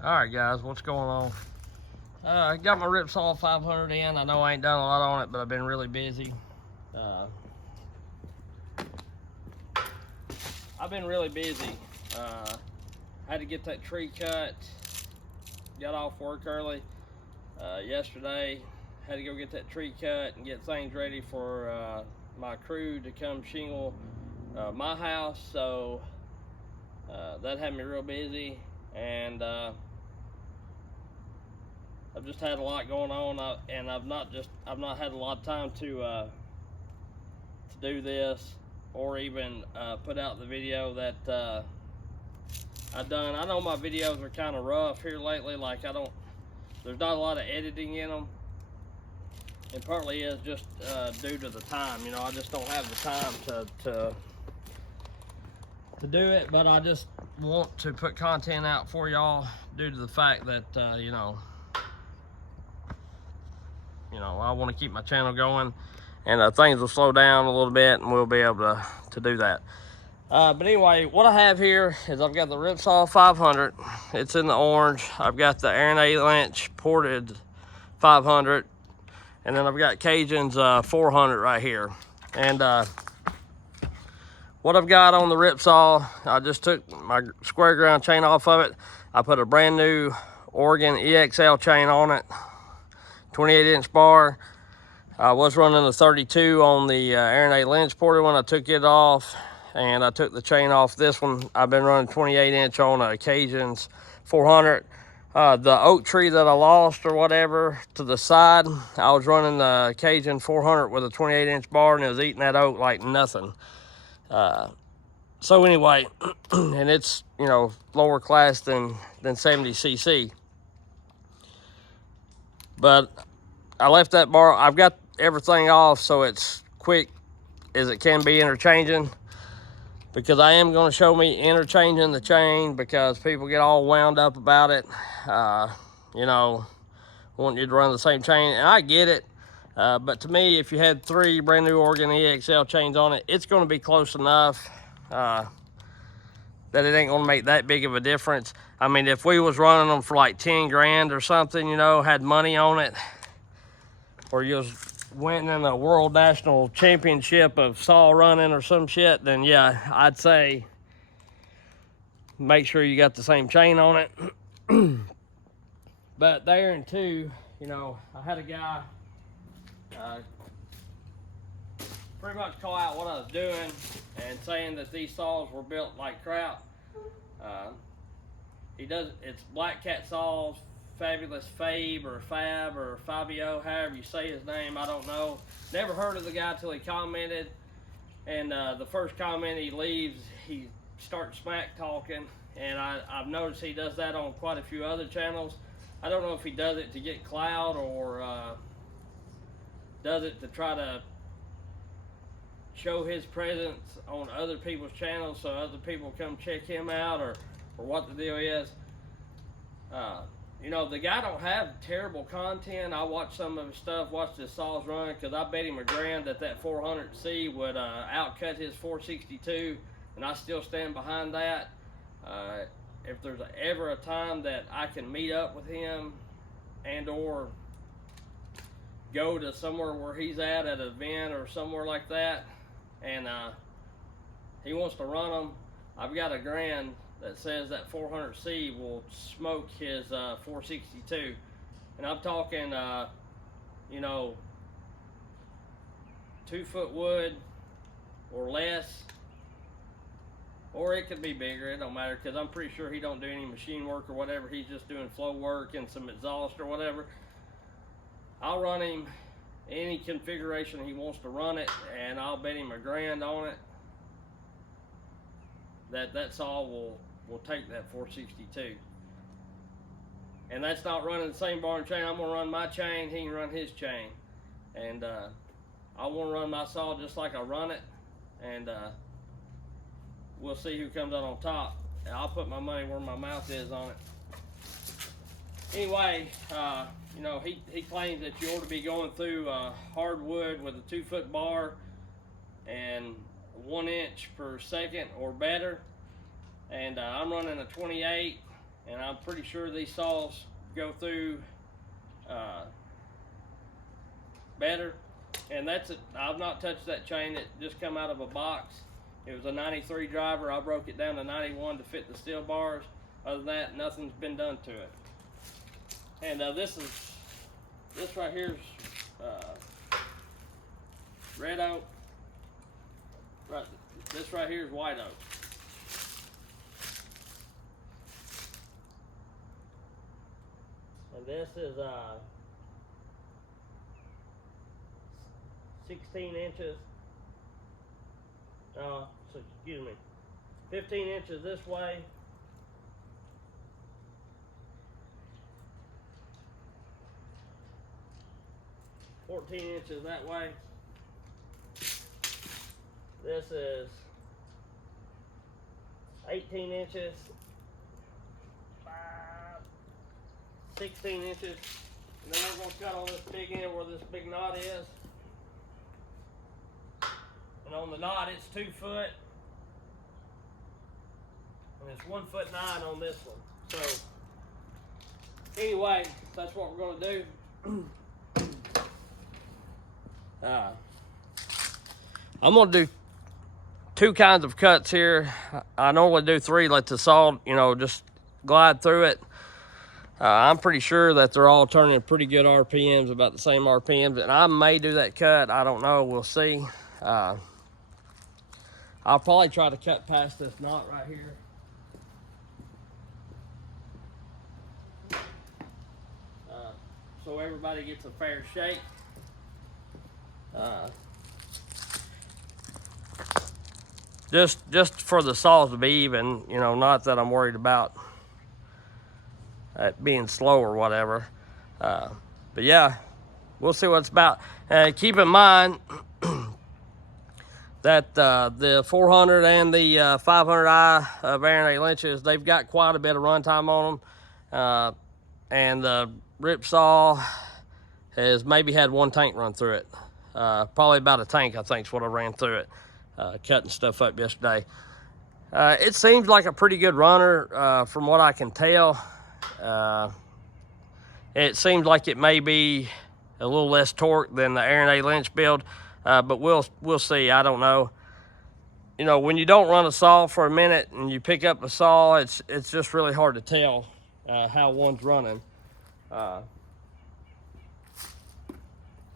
Alright guys, what's going on? I got my Ripsaw 500 in. I know I ain't done a lot on it, but I've been really busy. I've been really busy. Had to get that tree cut. Got off work early yesterday. Had to go get that tree cut and get things ready for my crew to come shingle my house. So that had me real busy, and I've just had a lot going on, and I've not had a lot of time to do this, or even put out the video that I've done. I know my videos are kind of rough here lately. Like there's not a lot of editing in them, and partly is just due to the time. You know, I just don't have the time to do it. But I just want to put content out for y'all due to the fact that you know, I want to keep my channel going, and things will slow down a little bit, and we'll be able to do that. But anyway, what I have here is I've got the Ripsaw 500. It's in the orange. I've got the Lynch ported 500, and then I've got Cajun's 400 right here. And what I've got on the Ripsaw, I just took my square ground chain off of it. I put a brand new Oregon EXL chain on it, 28-inch bar. I was running a 32 on the Lynch ported when I took it off, and I took the chain off this one. I've been running 28-inch on a Cajun's 400. The oak tree that I lost or whatever to the side, I was running the Cajun 400 with a 28-inch bar, and it was eating that oak like nothing. So anyway, and it's, you know, lower class than 70cc. But I left that bar. I've got everything off so it's quick as it can be interchanging, because I am going to show me interchanging the chain, because people get all wound up about it, you know, wanting you to run the same chain, and I get it. But to me, if you had 3 brand new Oregon EXL chains on it, it's going to be close enough that it ain't going to make that big of a difference. I mean, if we was running them for like 10 grand or something, you know, had money on it, or you was winning in a world national championship of saw running or some shit, then yeah, I'd say make sure you got the same chain on it. But there and two, you know, I had a guy pretty much call out what I was doing and saying that these saws were built like crap. It's Black Cat Saws, Fabulous Fabe or Fab or Fabio, however you say his name, I don't know. Never heard of the guy till he commented, and the first comment he leaves, he starts smack talking, and I've noticed he does that on quite a few other channels. I don't know if he does it to get clout, or does it to try to show his presence on other people's channels so other people come check him out, or what the deal is. You know, the guy don't have terrible content. I watched some of his stuff, watched his saws run, because I bet him a grand that 400C would outcut his 462, and I still stand behind that. If there's ever a time that I can meet up with him and or go to somewhere where he's at an event or somewhere like that, and he wants to run them, I've got a grand that says that 400C will smoke his 462. And I'm talking, you know, 2 foot wood or less, or it could be bigger, it don't matter, because I'm pretty sure he don't do any machine work or whatever. He's just doing flow work and some exhaust or whatever. I'll run him any configuration he wants to run it, and I'll bet him a grand on it that saw will take that 462. And that's not running the same bar and chain. I'm gonna run my chain, he can run his chain, and I want to run my saw just like I run it, and we'll see who comes out on top. And I'll put my money where my mouth is on it. Anyway, you know, he claims that you ought to be going through hardwood with a 2 foot bar and 1 inch per second or better, and I'm running a 28, and I'm pretty sure these saws go through better. And that's it. I've not touched that chain. It just come out of a box. It was a 93 driver. I broke it down to 91 to fit the steel bars. Other than that, nothing's been done to it. And this right here is red oak. Right, this right here is white oak. And this is 16 inches. So excuse me, 15 inches this way. $14 that way. This is 18 inches. 16 inches. And then we're going to cut on this big end where this big knot is. And on the knot, it's 2 foot. And it's 1 foot 9 on this one. So, anyway, that's what we're going to do. I'm going to do 2 kinds of cuts here. I normally do 3, let the saw, just glide through it. I'm pretty sure that they're all turning pretty good RPMs, about the same RPMs, and I may do that cut. I don't know. We'll see. I'll probably try to cut past this knot right here. So everybody gets a fair shake. Just for the saws to be even, not that I'm worried about it being slow or whatever. But yeah, we'll see what it's about. Keep in mind that the 400 and the 500i of Aaron A. Lynch's, they've got quite a bit of runtime on them. And the rip saw has maybe had 1 tank run through it. Probably about a tank, I think, is what I ran through it, cutting stuff up yesterday. It seems like a pretty good runner from what I can tell. It seems like it may be a little less torque than the Aaron A. Lynch build, but we'll see. I don't know. When you don't run a saw for a minute and you pick up a saw, it's just really hard to tell how one's running.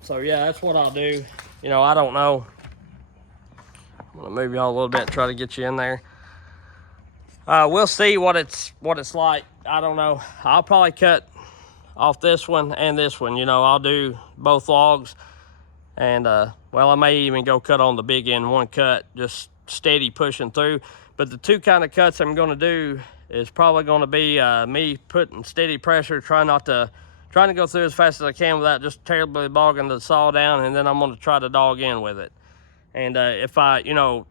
So yeah, that's what I'll do. I don't know. I'm gonna move y'all a little bit, try to get you in there. We'll see what it's like. I don't know. I'll probably cut off this one and this one. I'll do both logs, and well, I may even go cut on the big end, 1 cut, just steady pushing through. But the 2 kind of cuts I'm gonna do is probably gonna be me putting steady pressure, trying to go through as fast as I can without just terribly bogging the saw down, and then I'm gonna try to dog in with it. And if I,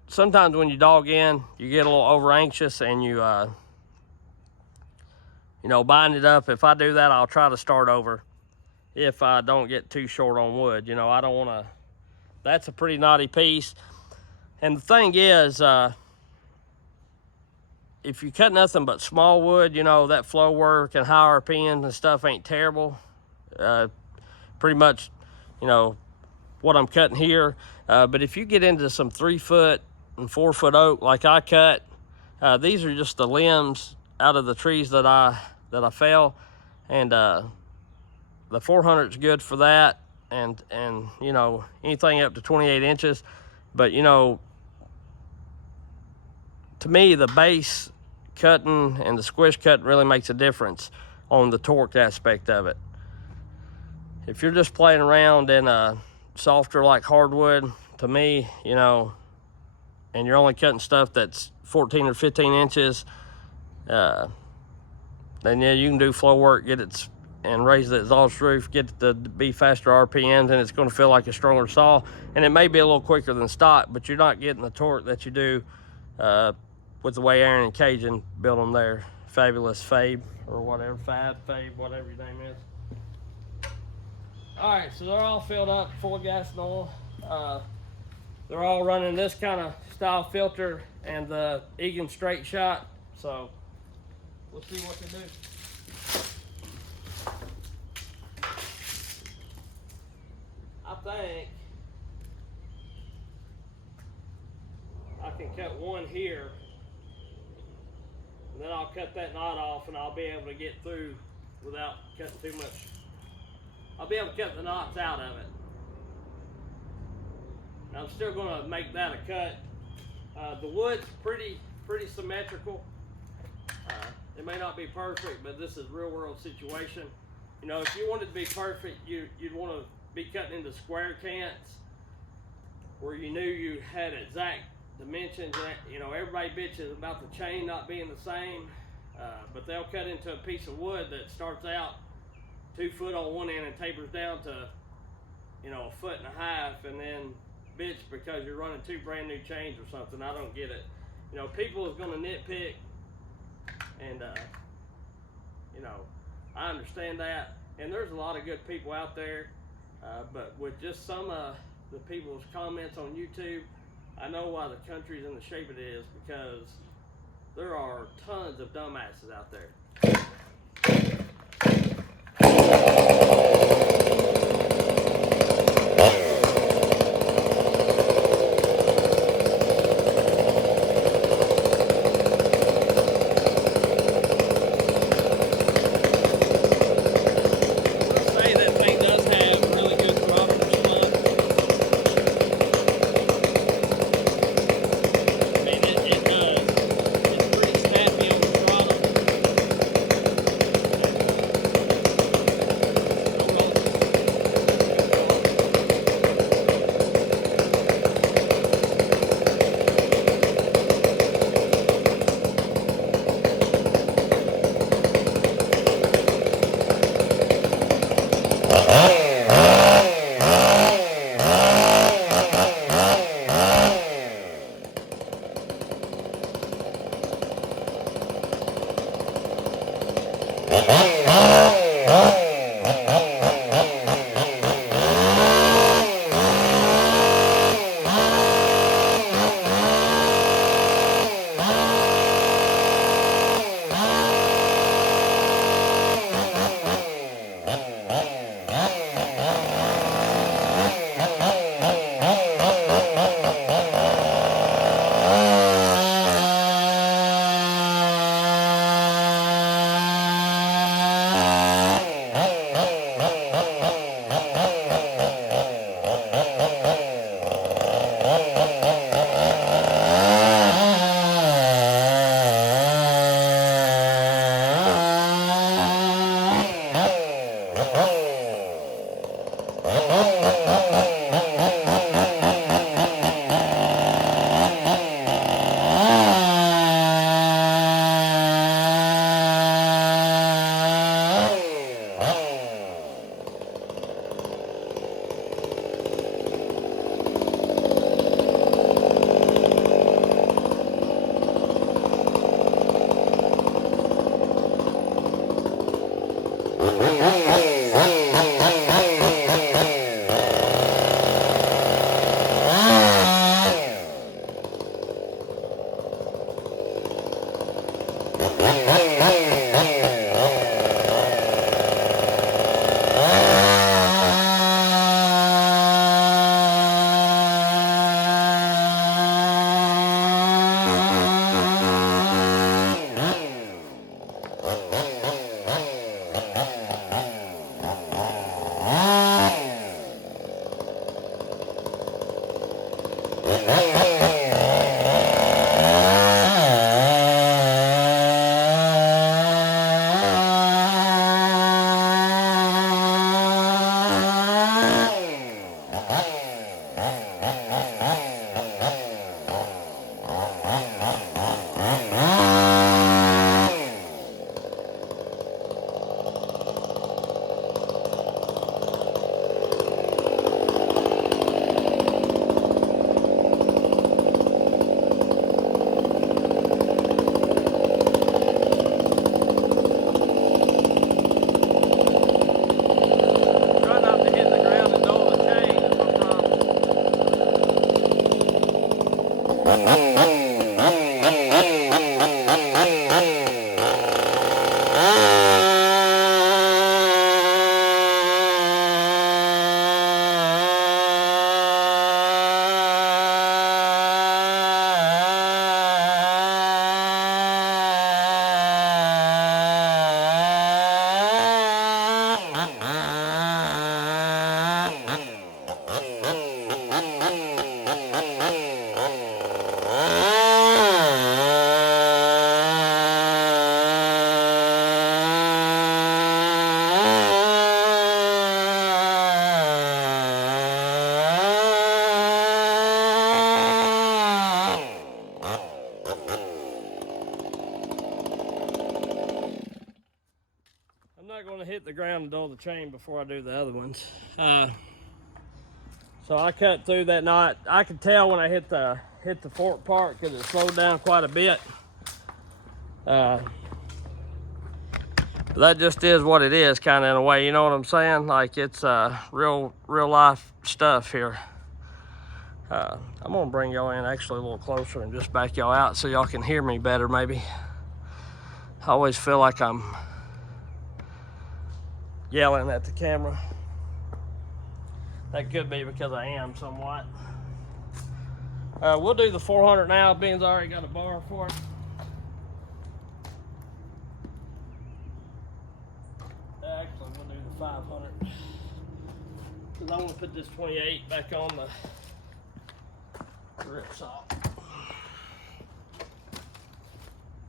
sometimes when you dog in, you get a little over anxious and you, bind it up. If I do that, I'll try to start over if I don't get too short on wood. I don't want to, that's a pretty knotty piece. And the thing is, if you cut nothing but small wood, that flow work and high RPMs and stuff ain't terrible. Pretty much, what I'm cutting here. But if you get into some 3 foot and 4 foot oak like I cut, these are just the limbs out of the trees that I fell, and the 400 is good for that, and anything up to 28 inches. But to me, the base cutting and the squish cut really makes a difference on the torque aspect of it. If you're just playing around in a softer like hardwood, to me, and you're only cutting stuff that's 14 or 15 inches, then yeah, you can do flow work, get it and raise the exhaust roof, get it to be faster RPMs, and it's going to feel like a stronger saw. And it may be a little quicker than stock, but you're not getting the torque that you do with the way Aaron and Cajun built them there. Fabulous Fabe or whatever, Fabe, whatever your name is. All right, so they're all filled up, full of gas and oil. They're all running this kind of style filter and the Egan straight shot. So We'll see what they do. I think I can cut one here, and then I'll cut that knot off, and I'll be able to get through without cutting too much. I'll be able to cut the knots out of it. I'm still going to make that a cut. The wood's pretty symmetrical. It may not be perfect, but this is real world situation. You know, if you wanted to be perfect, you'd want to be cutting into square cants where you knew you had exact dimensions. You know, everybody bitches about the chain not being the same, but they'll cut into a piece of wood that starts out 2 foot on one end and tapers down to, you know, 1.5 feet, and then bitch because you're running 2 brand new chains or something. I don't get it. You know, people is going to nitpick, and you know, I understand that, and there's a lot of good people out there, but with just some of the people's comments on YouTube, I know why the country's in the shape it is, because there are tons of dumbasses out there. I'm not going to hit the ground and dull the chain before I do the other ones. So I cut through that knot. I could tell when I hit the fork part because it slowed down quite a bit. But that just is what it is, kind of in a way. You know what I'm saying? Like it's real life stuff here. I'm gonna bring y'all in actually a little closer and just back y'all out so y'all can hear me better. Maybe. I always feel like I'm yelling at the camera. That could be because I am somewhat. We'll do the 400 now. Ben's already got a bar for it. Actually, we'll do the 500. Because I want to put this 28 back on the grip saw.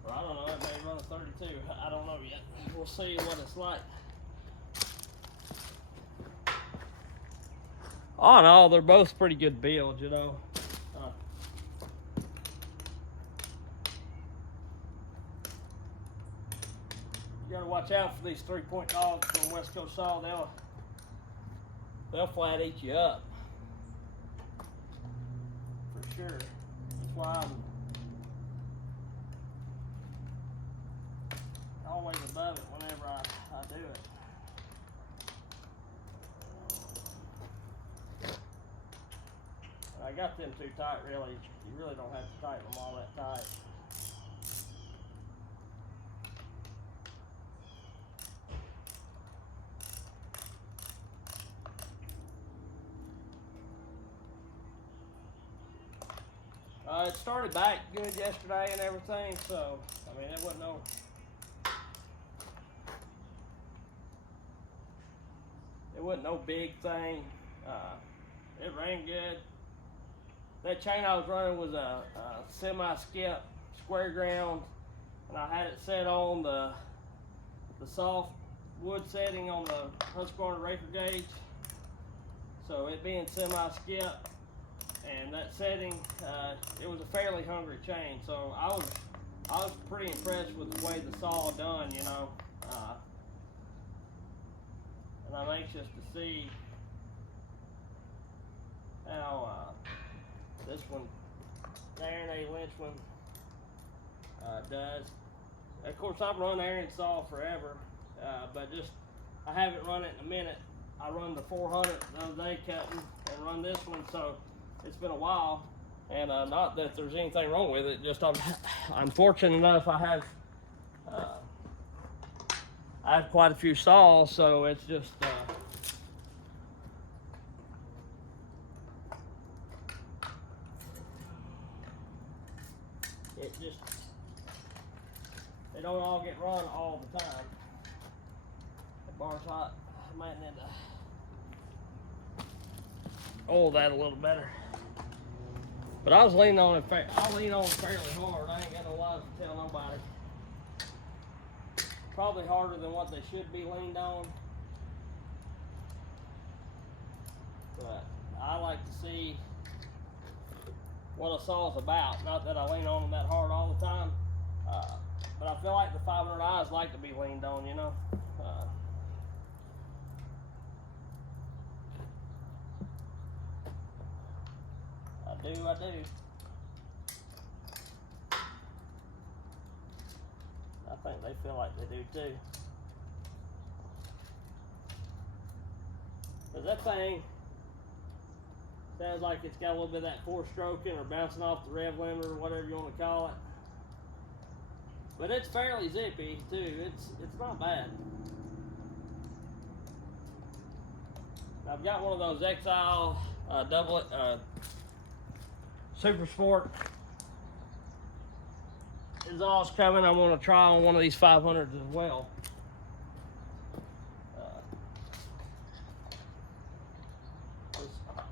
Well, I don't know, it may run a 32. I don't know yet. We'll see what it's like. All in all, they're both pretty good builds, you know. You gotta watch out for these 3-point dogs from West Coast Saw. They'll flat eat you up. For sure. That's why I'm always above it whenever I do it. I got them too tight, really. You really don't have to tighten them all that tight. It started back good yesterday and everything, so, I mean, it wasn't no big thing. It ran good. That chain I was running was a semi-skip square ground, and I had it set on the soft wood setting on the Husqvarna Raker gauge. So it being semi-skip and that setting, it was a fairly hungry chain. So I was pretty impressed with the way the saw done, you know. And I'm anxious to see how this one, the Aaron A. Lynch one, does. Of course, I've run Aaron saw forever, but I haven't run it in a minute. I run the 400 the other day cutting and run this one, so it's been a while. And not that there's anything wrong with it, just I'm fortunate enough I have quite a few saws, so it's just they don't all get run all the time. The bar's hot. I might need to oil that a little better. But I was leaning on it. I lean on it fairly hard. I ain't got no lies to tell nobody. Probably harder than what they should be leaned on. But I like to see what a saw's about. Not that I lean on them that hard all the time. But I feel like the 500Is like to be leaned on, you know. I do. I think they feel like they do too. But that thing sounds like it's got a little bit of that 4-stroking or bouncing off the rev limiter or whatever you want to call it. But it's fairly zippy too. It's not bad. I've got one of those STIHL Super Sport exhaust coming. I'm going to try on one of these 500s as well.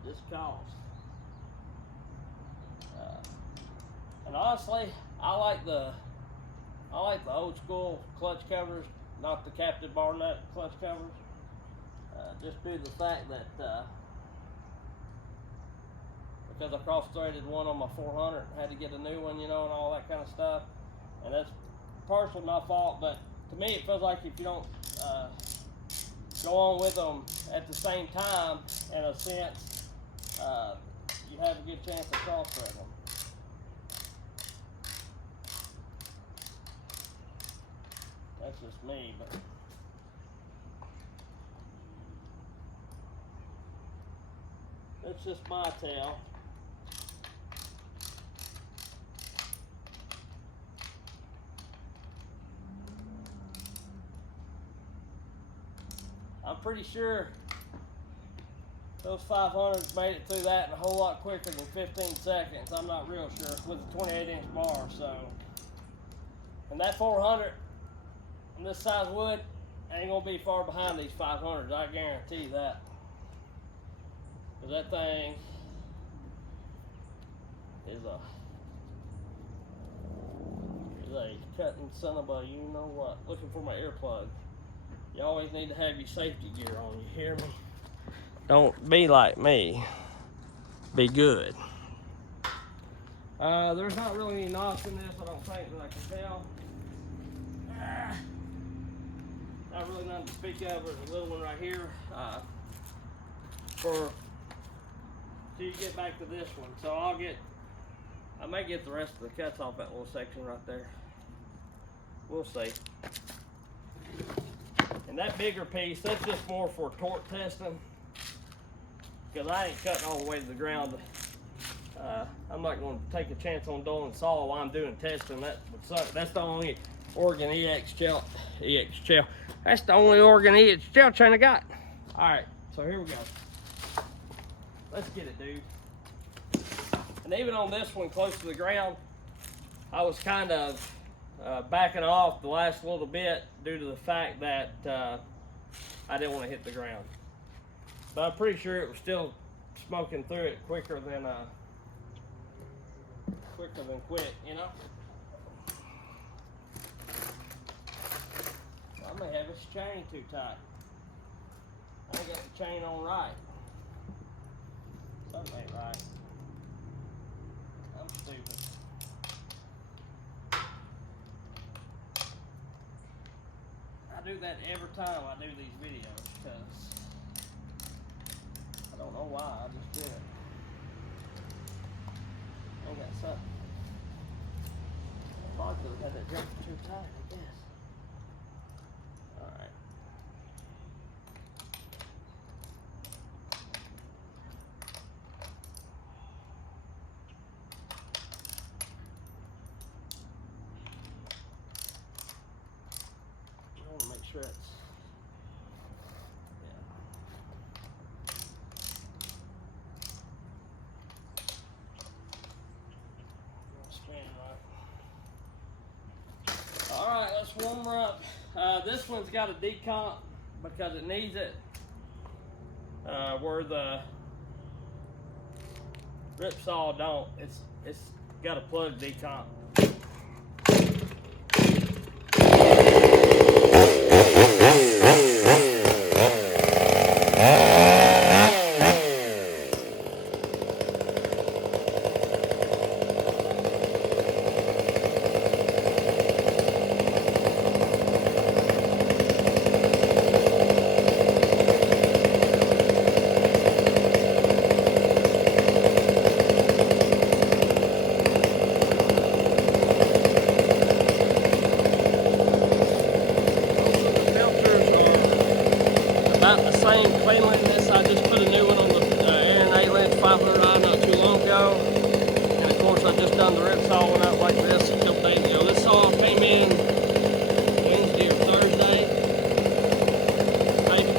This cost. And honestly, I like the old school clutch covers, not the captive bar nut clutch covers. Just due to the fact that because I cross-threaded one on my 400, had to get a new one, you know, and all that kind of stuff. And that's partially my fault, but to me, it feels like if you don't go on with them at the same time, in a sense, you have a good chance of cross-threading them. That's just me, but that's just my tell. I'm pretty sure those 500s made it through that in a whole lot quicker than 15 seconds. I'm not real sure with a 28-inch bar. So, and that 400 on this size wood ain't gonna be far behind these 500s. I guarantee that. Cause that thing is a cutting son of a you know what. Looking for my earplug. You always need to have your safety gear on, you hear me? Don't be like me. Be good. There's not really any knots in this, I don't think, that I can tell. Not really nothing to speak of. There's a little one right here. Till you get back to this one. So I may get the rest of the cuts off that little section right there. We'll see. And that bigger piece, that's just more for torque testing. Because I ain't cutting all the way to the ground. I'm not going to take a chance on dulling saw while I'm doing testing. That would suck. That's the only Oregon EXL. That's the only Oregon EXL chain I got. All right, so here we go. Let's get it, dude. And even on this one, close to the ground, I was kind of backing off the last little bit due to the fact that I didn't want to hit the ground. But I'm pretty sure it was still smoking through it quicker than quick, you know? I may have this chain too tight. I ain't got the chain on right. Something ain't right. I'm stupid. I do that every time I do these videos because I don't know why, I just do it. I got something. I could have had that jump too tight, I guess. Alright. I want to make sure it's Alright, let's warm her up. This one's got a decomp because it needs it. Where the rip saw don't. It's got a plug decomp. About the same cleanliness. I just put a new one on the Lynch 500i not too long ago. And of course I just done the rip saw one out like this a couple days ago. This saw came in Wednesday or Thursday. Maybe.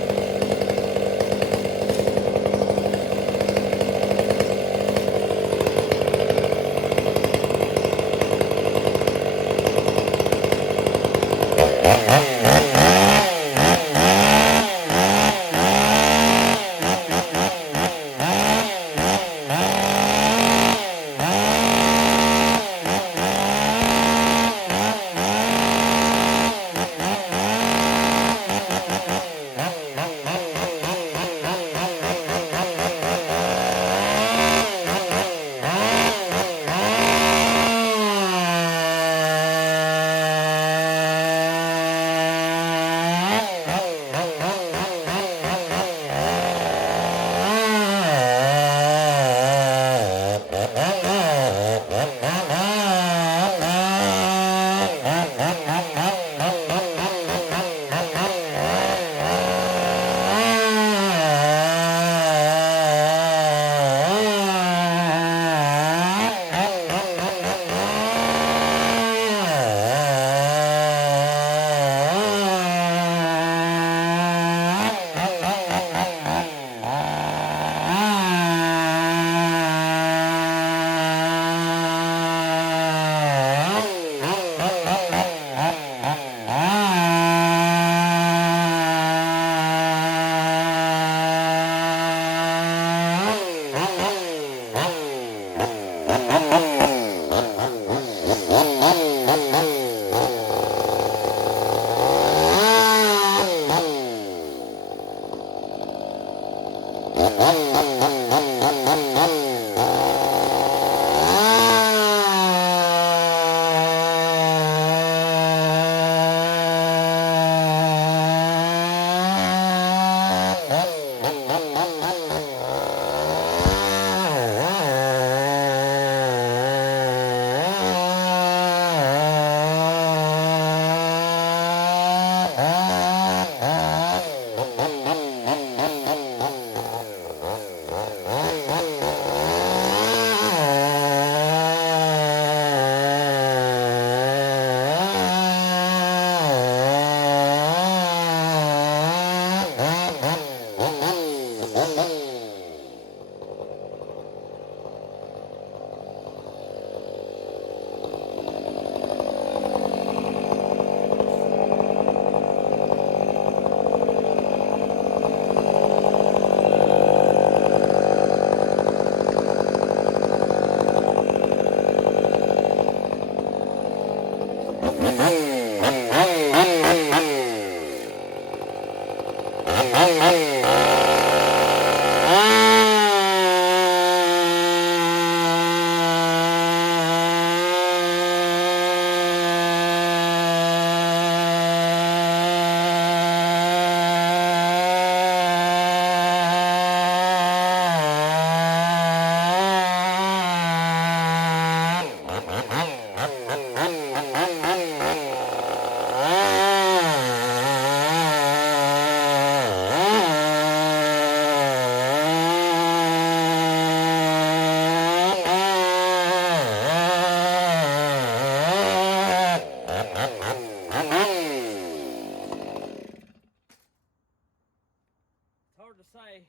Hard to say.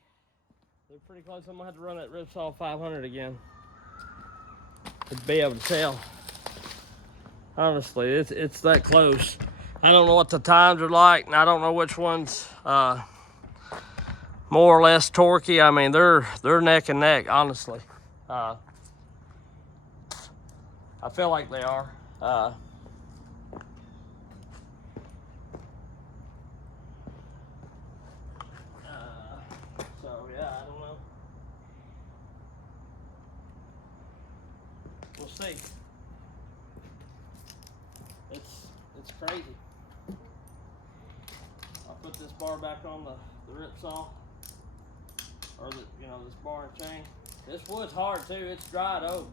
They're pretty close. I'm gonna have to run that Ripsaw 500 again to be able to tell. Honestly, it's that close. I don't know what the times are like, and I don't know which one's more or less torquey. I mean, they're neck and neck. Honestly, I feel like they are. So yeah, I don't know. We'll see. It's crazy. I'll put this bar back on the Ripsaw, or this bar and chain. This wood's hard too. It's dried oak.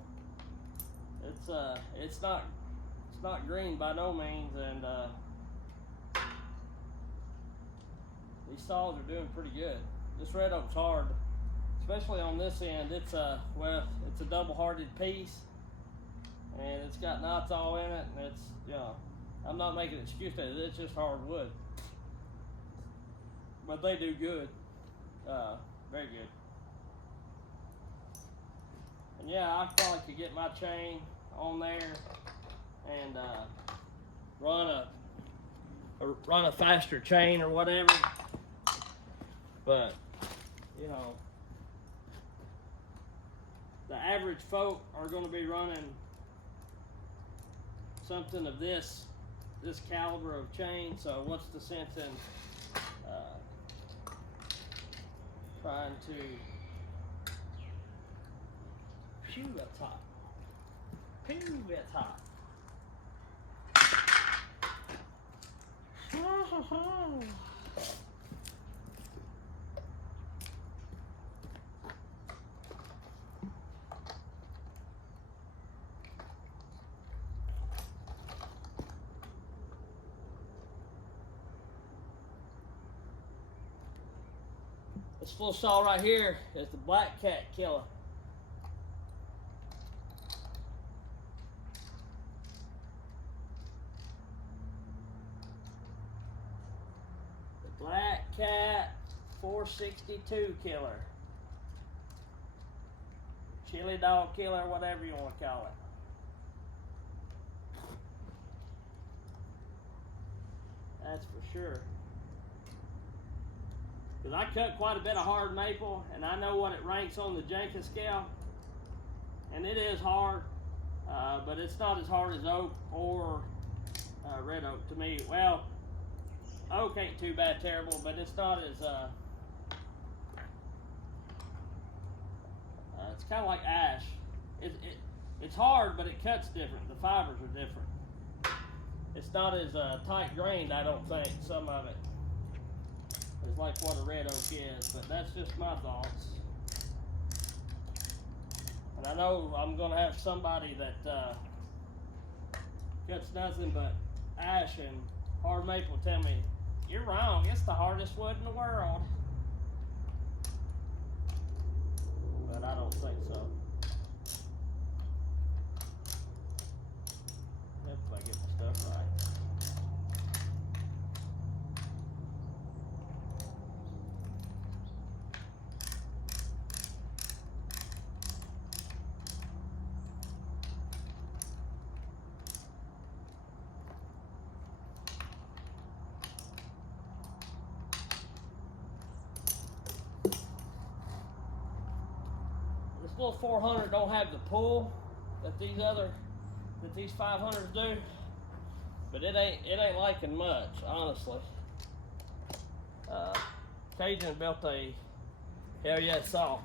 It's not green by no means, and these saws are doing pretty good. This red oak's hard, especially on this end. It's a double-hearted piece, and it's got knots all in it, and it's I'm not making an excuse for it. It's just hard wood, but they do good, very good. And yeah, I probably could get my chain on there and run a faster chain or whatever, but the average folk are going to be running something of this caliber of chain, so what's the sense in trying to pew, that's hot. Pew, that's hot. This little saw right here is the black cat killer. The black cat 462 killer. Chili dog killer, whatever you want to call it. That's for sure. Because I cut quite a bit of hard maple, and I know what it ranks on the Jenkins scale. And it is hard, but it's not as hard as oak or red oak to me. Well, oak ain't too bad terrible, but it's not as, it's kind of like ash. It's hard, but it cuts different. The fibers are different. It's not as tight grained, I don't think, some of it. It's like what a red oak is, but that's just my thoughts. And I know I'm going to have somebody that cuts nothing but ash and hard maple tell me, you're wrong, it's the hardest wood in the world. But I don't think so. If I get the stuff right. This little 400 don't have the pull that these 500s do, but it ain't liking much, honestly. Cajun built a hell yeah saw.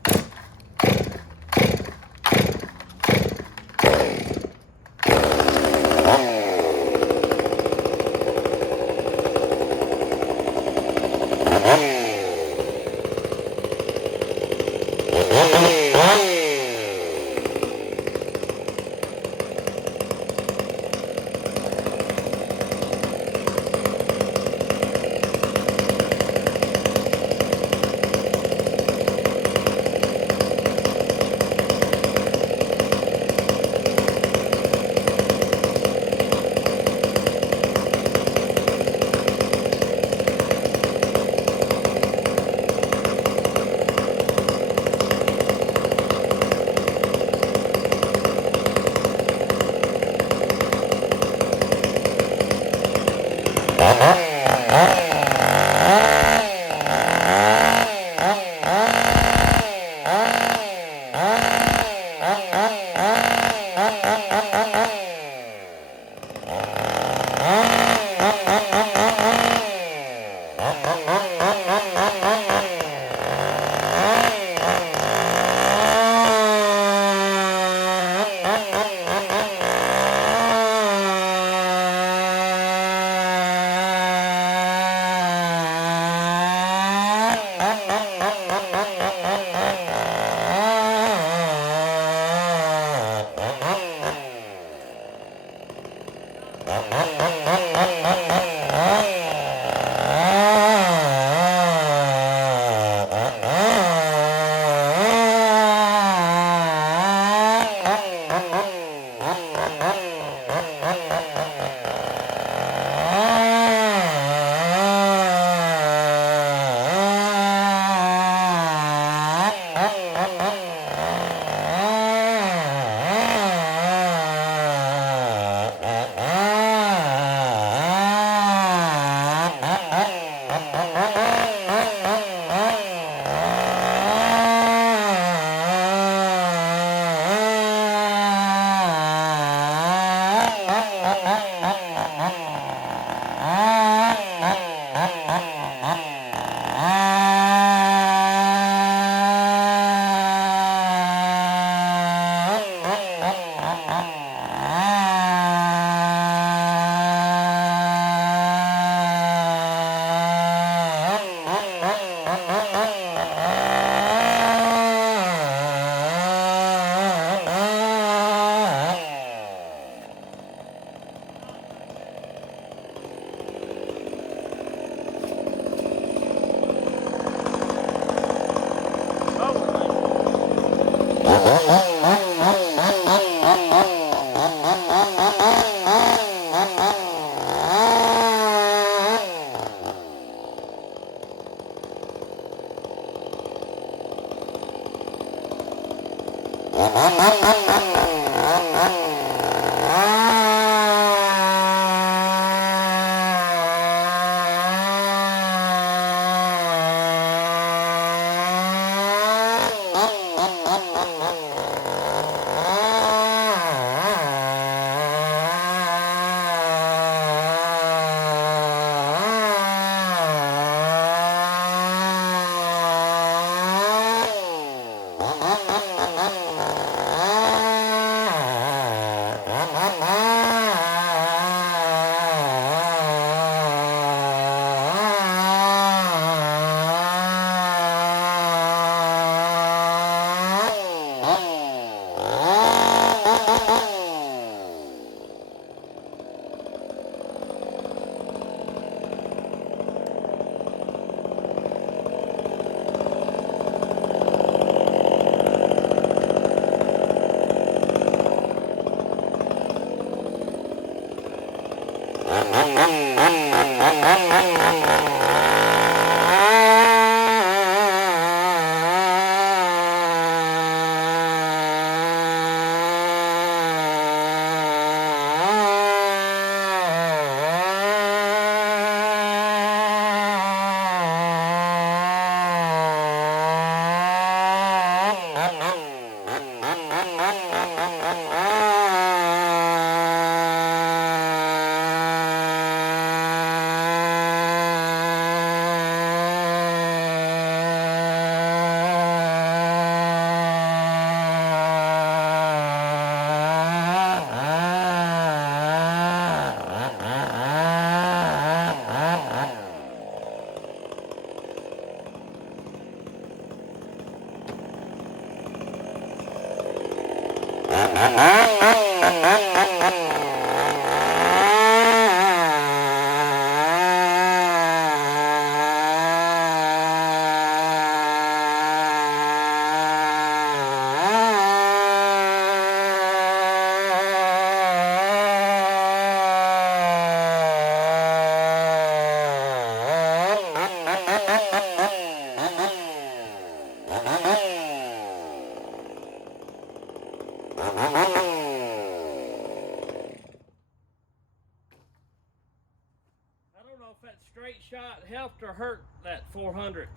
If that straight shot helped or hurt that 400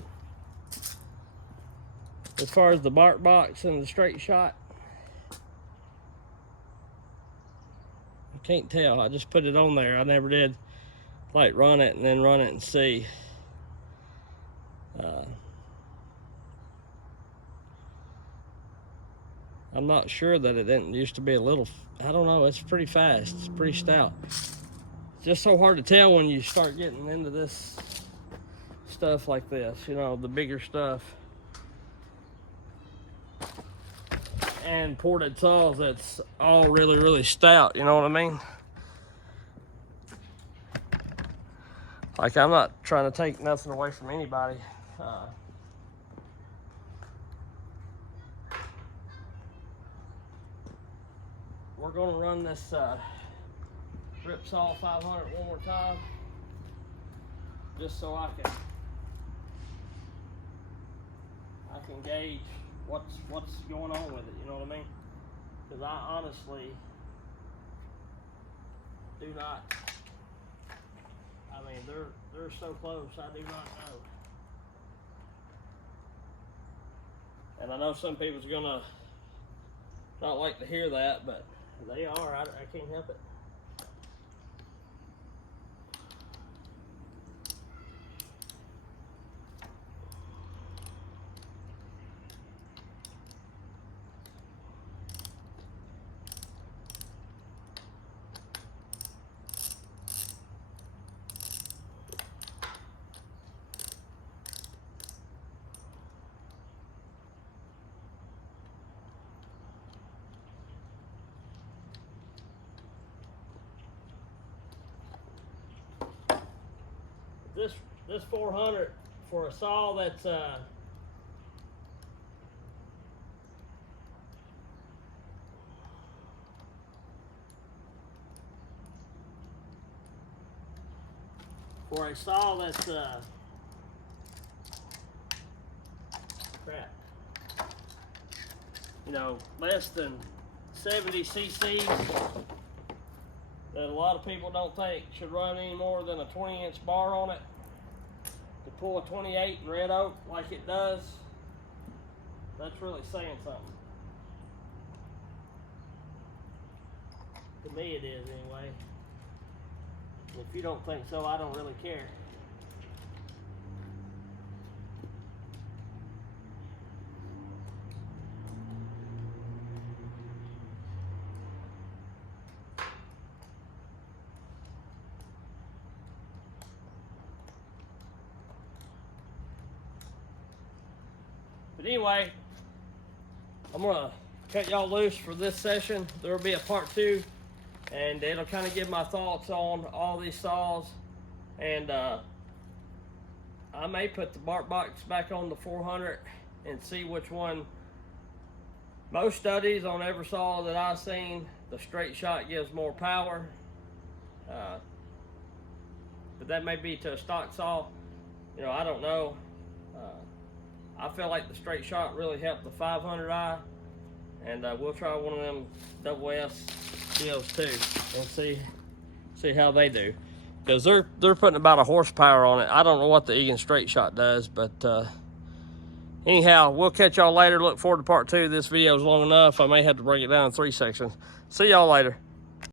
as far as the bark box and the straight shot. I can't tell. I just put it on there. I never did like run it and then run it and see. I'm not sure that it didn't used to be a little, I don't know, it's pretty fast. It's pretty stout. It's just so hard to tell when you start getting into this stuff like this, you know, the bigger stuff. And ported saws that's all really, really stout, you know what I mean? Like, I'm not trying to take nothing away from anybody. We're gonna run this Rip Saw 500 one more time, just so I can gauge what's going on with it, you know what I mean? Because I honestly do not, I mean, they're so close, I do not know. And I know some people's gonna not like to hear that, but they are, I can't help it. This 400 for a saw that's crap, you know, less than 70 cc's, that a lot of people don't think should run any more than a 20-inch bar on it. To pull a 28 in red oak like it does, that's really saying something. To me it is anyway. If you don't think so, I don't really care. But anyway, I'm gonna cut y'all loose for this session. There will be a part 2, and it'll kind of give my thoughts on all these saws. And I may put the bark box back on the 400 and see which one. Most studies on every saw that I've seen, the straight shot gives more power. But that may be to a stock saw. You know, I don't know. I feel like the straight shot really helped the 500i, and we'll try one of them double S deals too and see how they do, because they're putting about a horsepower on it. I don't know what the Egan straight shot does, but anyhow, we'll catch y'all later. Look forward to part 2. This video is long enough. I may have to break it down in 3 sections. See y'all later.